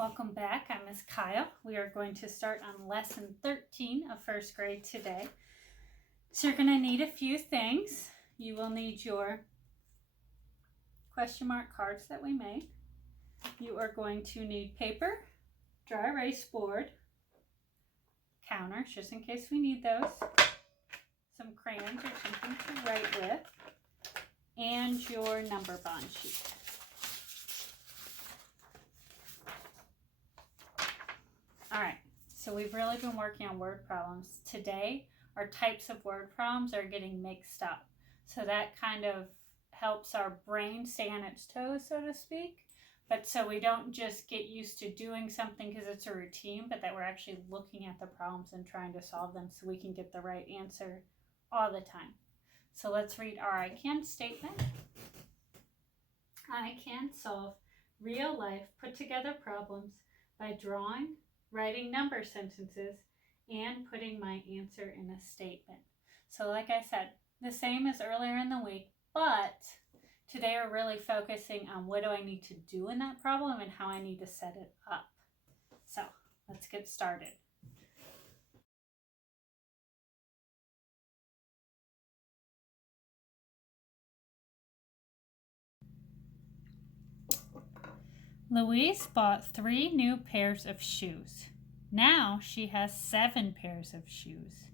Welcome back. I'm Miss Kyle. We are going to start on lesson 13 of first grade today. So you're going to need a few things. You will need your question mark cards that we made. You are going to need paper, dry erase board, counters just in case we need those, some crayons or something to write with, and your number bond sheet. All right, so we've really been working on word problems. Today, our types of word problems are getting mixed up. So that kind of helps our brain stay on its toes, so to speak. But so we don't just get used to doing something because it's a routine, but that we're actually looking at the problems and trying to solve them so we can get the right answer all the time. So let's read our I can statement. I can solve real life put together problems by drawing, writing number sentences, and putting my answer in a statement. So like I said, the same as earlier in the week, but today we're really focusing on what do I need to do in that problem and how I need to set it up. So let's get started. Louise bought 3 new pairs of shoes. Now she has 7 pairs of shoes.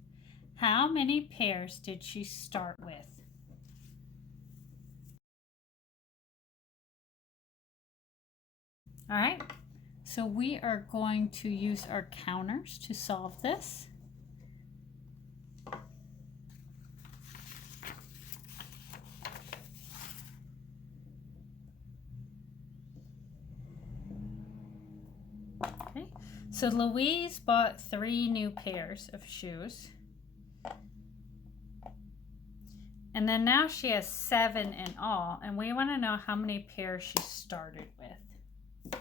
How many pairs did she start with? All right, so we are going to use our counters to solve this. Okay, so Louise bought 3 new pairs of shoes. And then now she has 7 in all, and we want to know how many pairs she started with.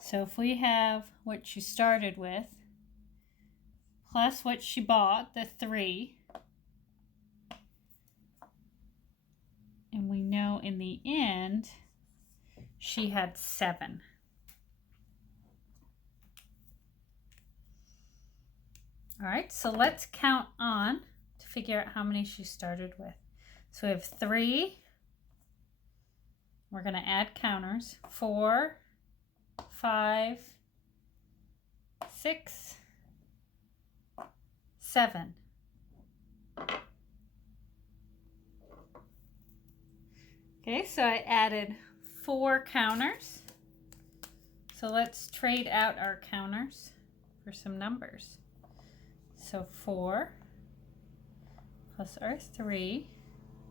So if we have what she started with, plus what she bought, the 3, and we know in the end, she had 7. All right, so let's count on to figure out how many she started with. So we have 3. We're going to add counters. 4, 5, 6, 7. Okay, so I added 4 counters. So let's trade out our counters for some numbers. So 4 plus our 3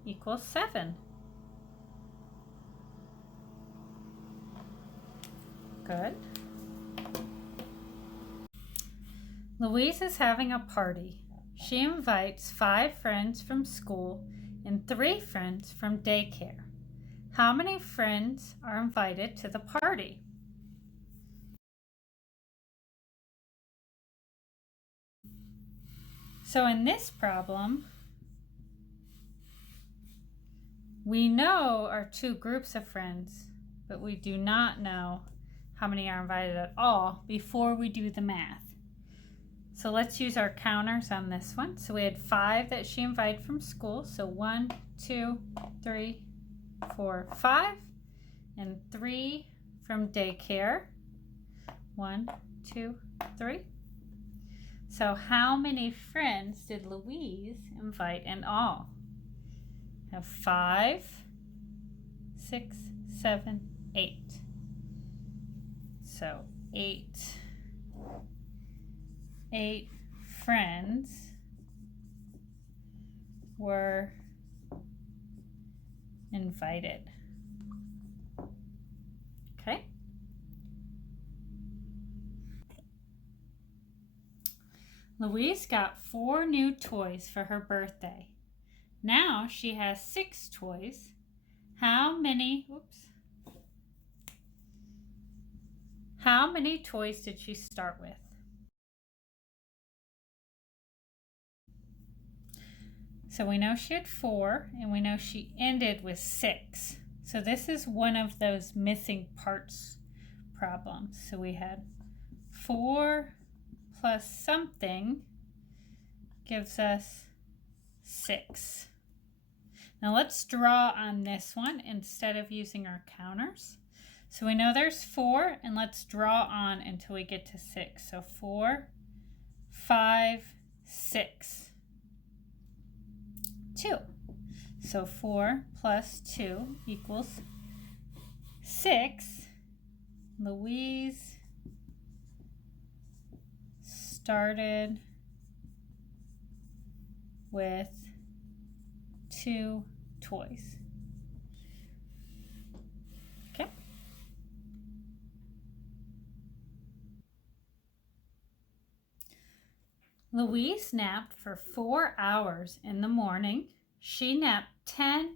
equals 7. Good. Louise is having a party. She invites 5 friends from school and 3 friends from daycare. How many friends are invited to the party? So in this problem, we know our 2 groups of friends, but we do not know how many are invited at all before we do the math. So let's use our counters on this one. So we had 5 that she invited from school. So 1, 2, 3, 4, 5, and 3 from daycare. 1, 2, 3. So how many friends did Louise invite in all? I have 5, 6, 7, 8. So 8 friends were invited. Okay. Louise got 4 new toys for her birthday. Now she has 6 toys. How many toys did she start with? So we know she had 4, and we know she ended with 6. So this is one of those missing parts problems. So we had 4 plus something gives us 6. Now let's draw on this one instead of using our counters. So we know there's 4, and let's draw on until we get to 6. So 4, 5, 6, 2. So 4 plus 2 equals 6. Louise started with 2 toys. Okay. Louise napped for 4 hours in the morning. She napped 10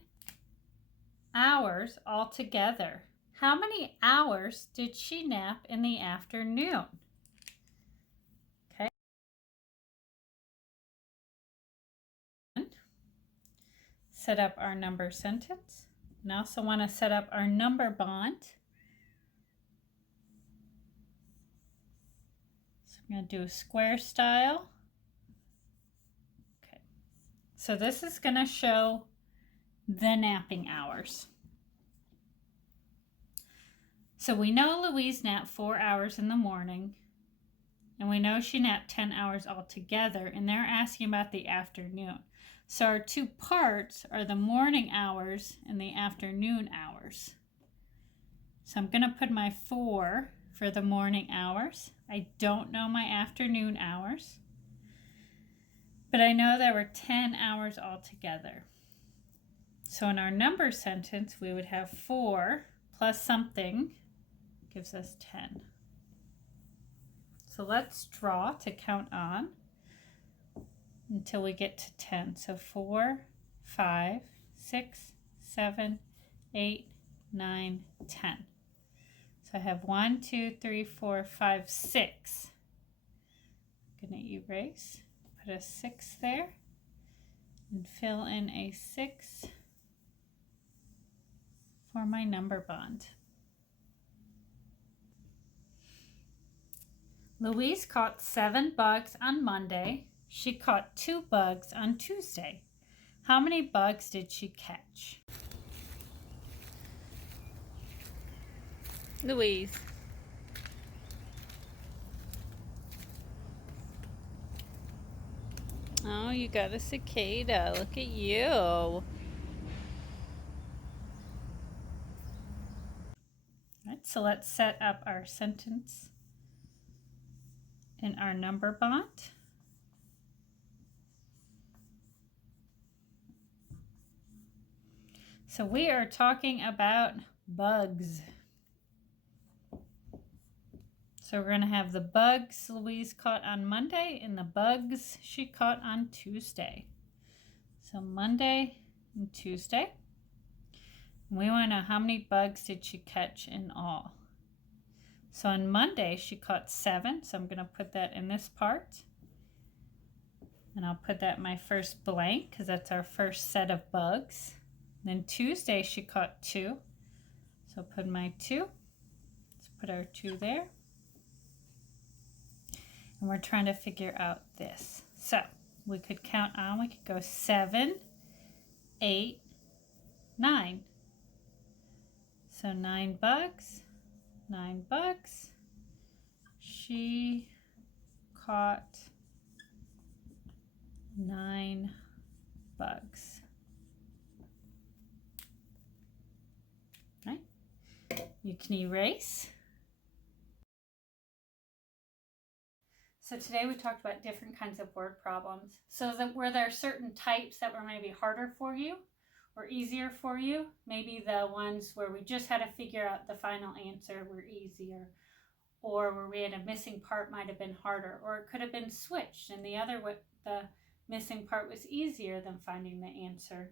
hours altogether. How many hours did she nap in the afternoon? Okay. Set up our number sentence. And I also want to set up our number bond. So I'm going to do a square style. Okay. So this is going to show the napping hours. So we know Louise napped 4 hours in the morning, and we know she napped 10 hours altogether, and they're asking about the afternoon. So our 2 parts are the morning hours and the afternoon hours. So I'm going to put my 4 for the morning hours. I don't know my afternoon hours, but I know there were 10 hours altogether. So in our number sentence, we would have 4 plus something gives us 10. So let's draw to count on until we get to 10. So 4, 5, 6, 7, 8, 9, 10. So I have 1, 2, 3, 4, 5, 6. I'm going to erase, put a 6 there, and fill in a 6 for my number bond. Louise caught 7 bugs on Monday. She caught 2 bugs on Tuesday. How many bugs did she catch? Louise. Oh, you got a cicada. Look at you. All right, so let's set up our sentence in our number bond. So we are talking about bugs. So we're going to have the bugs Louise caught on Monday and the bugs she caught on Tuesday. So Monday and Tuesday. We want to know how many bugs did she catch in all. So on Monday she caught 7. So I'm going to put that in this part. And I'll put that in my first blank because that's our first set of bugs. Then Tuesday she caught 2. So put my 2. Let's put our 2 there. And we're trying to figure out this. So we could count on, we could go 7, 8, 9. So 9 bugs, 9 bugs. She caught 9 bugs. Right? You can erase. So today we talked about different kinds of word problems. So were there certain types that were maybe harder for you or easier for you? Maybe the ones where we just had to figure out the final answer were easier, or where we had a missing part might have been harder, or it could have been switched and the missing part was easier than finding the answer.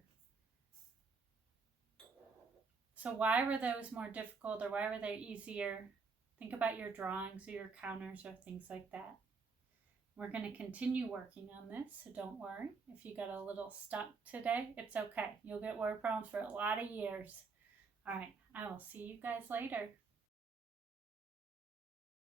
So why were those more difficult or why were they easier? Think about your drawings or your counters or things like that. We're going to continue working on this, so don't worry. If you got a little stuck today, it's okay. You'll get word problems for a lot of years. All right, I will see you guys later.